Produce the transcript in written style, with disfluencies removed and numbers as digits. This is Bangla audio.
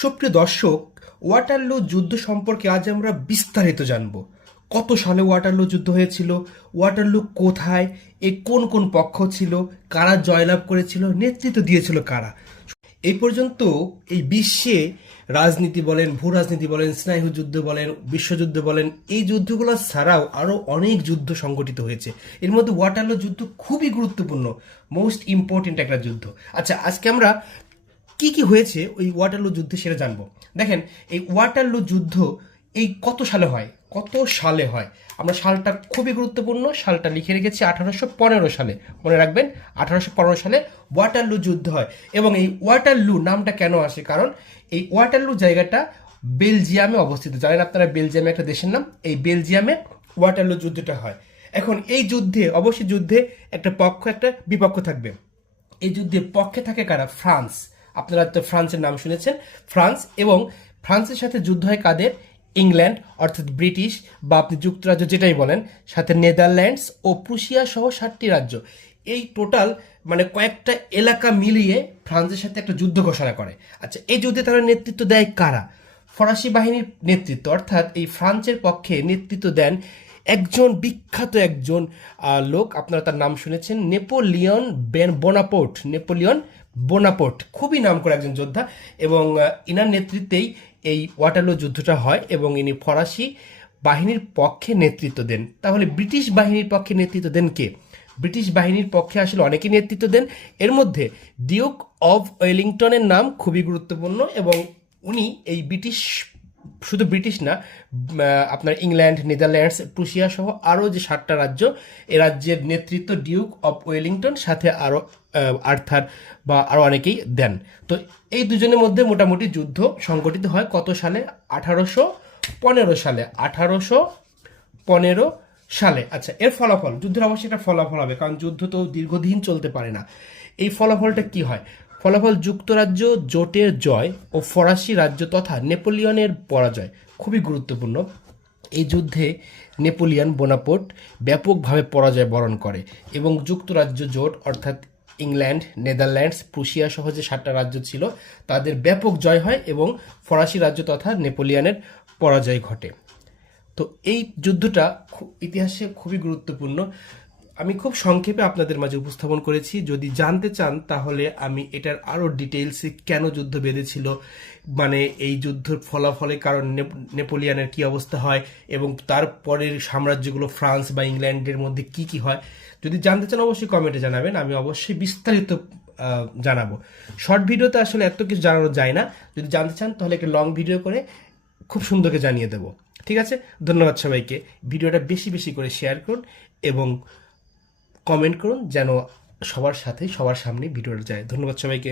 সুপ্রিয় দর্শক, ওয়াটারলু যুদ্ধ সম্পর্কে আজ আমরা বিস্তারিত জানব। কত সালে ওয়াটারলু যুদ্ধ হয়েছিল, ওয়াটারলু কোথায়, কোন কোন পক্ষ ছিল, কারা জয়লাভ করেছিল, নেতৃত্ব দিয়েছিল কারা। এই পর্যন্ত এই বিশ্বে রাজনীতি বলেন, ভূ রাজনীতি বলেন, স্নায়ু যুদ্ধ বলেন, বিশ্বযুদ্ধ বলেন, এই যুদ্ধগুলো ছাড়াও আরও অনেক যুদ্ধ সংগঠিত হয়েছে। এর মধ্যে ওয়াটারলু যুদ্ধ খুবই গুরুত্বপূর্ণ, মোস্ট ইম্পর্টেন্ট একটা যুদ্ধ। আচ্ছা, আজকে আমরা কি কি হয়েছে ওই ওয়াটারলু যুদ্ধে সেটা জানবো। দেখেন, এই ওয়াটারলু যুদ্ধ কত সালে হয়, আমরা সালটা খুবই গুরুত্বপূর্ণ, সালটা লিখে রেখেছি 1815 সালে। মনে রাখবেন, 1815 সালে ওয়াটারলু যুদ্ধ হয়। এবং এই ওয়াটারলু নামটা কেন আসে, কারণ এই ওয়াটারলু জায়গাটা বেলজিয়ামে অবস্থিত। জানেন আপনারা, বেলজিয়ামে একটা দেশের নাম, এই বেলজিয়ামে ওয়াটারলু যুদ্ধটা হয়। এখন এই যুদ্ধে, অবশ্যই যুদ্ধে একটা পক্ষ একটা বিপক্ষ থাকবে। এই যুদ্ধে পক্ষে থাকে কারা? ফ্রান্স। আপনারা তো ফ্রান্সের নাম শুনেছেন, ফ্রান্স। এবং ফ্রান্সের সাথে যুদ্ধ হয় কাদের? ইংল্যান্ড অর্থাৎ ব্রিটিশ, বা আপনি যুক্তরাজ্য যেটাই বলেন, সাথে নেদারল্যান্ডস ও প্রুশিয়া সহ 7টি রাজ্য। এই টোটাল মানে কয়েকটা এলাকা মিলিয়ে ফ্রান্সের সাথে একটা যুদ্ধ ঘোষণা করে। আচ্ছা, এই যুদ্ধে তারা নেতৃত্ব দেয় কারা? ফরাসি বাহিনীর নেতৃত্ব, অর্থাৎ এই ফ্রান্সের পক্ষে নেতৃত্ব দেন একজন বিখ্যাত একজন লোক, আপনারা তার নাম শুনেছেন, নেপোলিয়ন বোনাপোর্ট। খুবই নাম করা একজন যোদ্ধা, এবং ইনার নেতৃত্বেই এই ওয়াটারলু যুদ্ধটা হয়, এবং ইনি ফরাসি বাহিনীর পক্ষে নেতৃত্ব দেন। তাহলে ব্রিটিশ বাহিনীর পক্ষে নেতৃত্ব দেন কে? ব্রিটিশ বাহিনীর পক্ষে আসলে অনেকেই নেতৃত্ব দেন। এর মধ্যে ডিউক অফ ওয়েলিংটনের নাম খুবই গুরুত্বপূর্ণ, এবং উনি এই শুধু ব্রিটিশ না, আপনার ইংল্যান্ড, নেদারল্যান্ডস, প্রুশিয়া সহ আরও যে 7টা রাজ্য, এ রাজ্যের নেতৃত্ব ডিউক অফ ওয়েলিংটন, সাথে আরও আর্থার বা আরও অনেকেই দেন। তো এই দুজনের মধ্যে মোটামুটি যুদ্ধ সংগঠিত হয় কত সালে? 1815 সালে। 1815 সালে। আচ্ছা, এর ফলাফল, যুদ্ধের অবশ্যই একটা ফলাফল হবে, কারণ যুদ্ধ তো দীর্ঘদিন চলতে পারে না। এই ফলাফলটা কি হয়? ফলাফল যুক্তরাজ্য জোটের জয় ও ফরাসি রাজ্য তথা নেপোলিয়নের পরাজয়। খুবই গুরুত্বপূর্ণ। এই যুদ্ধে নেপোলিয়ন বোনাপার্ট ব্যাপকভাবে পরাজয় বরণ করে, এবং যুক্তরাজ্য জোট অর্থাৎ ইংল্যান্ড, নেদারল্যান্ডস, প্রুশিয়া সহ যে 7টা রাজ্য ছিল তাদের ব্যাপক জয় হয়, এবং ফরাসি রাজ্য তথা নেপোলিয়নের পরাজয় ঘটে। তো এই যুদ্ধটা ইতিহাসে খুবই গুরুত্বপূর্ণ। আমি খুব সংক্ষেপে আপনাদের মাঝে উপস্থাপন করেছি। যদি জানতে চান তাহলে আমি এটার আরও ডিটেইলসে কেন যুদ্ধ বেঁধেছিল, মানে এই যুদ্ধের ফলাফলে কারণ নেপোলিয়নের কি অবস্থা হয়, এবং তারপরের সাম্রাজ্যগুলো ফ্রান্স বা ইংল্যান্ডের মধ্যে কি কি হয়, যদি জানতে চান অবশ্যই কমেন্টে জানাবেন, আমি অবশ্যই বিস্তারিত জানাবো। শর্ট ভিডিওতে আসলে এত কিছু জানানো যায় না। যদি জানতে চান তাহলে একটা লং ভিডিও করে খুব সুন্দরকে জানিয়ে দেবো। ঠিক আছে, ধন্যবাদ সবাইকে। ভিডিওটা বেশি বেশি করে শেয়ার করুন এবং কমেন্ট করুন, যেন সবার সাথে সবার সামনে ভিডিওটা যায়। ধন্যবাদ সবাইকে।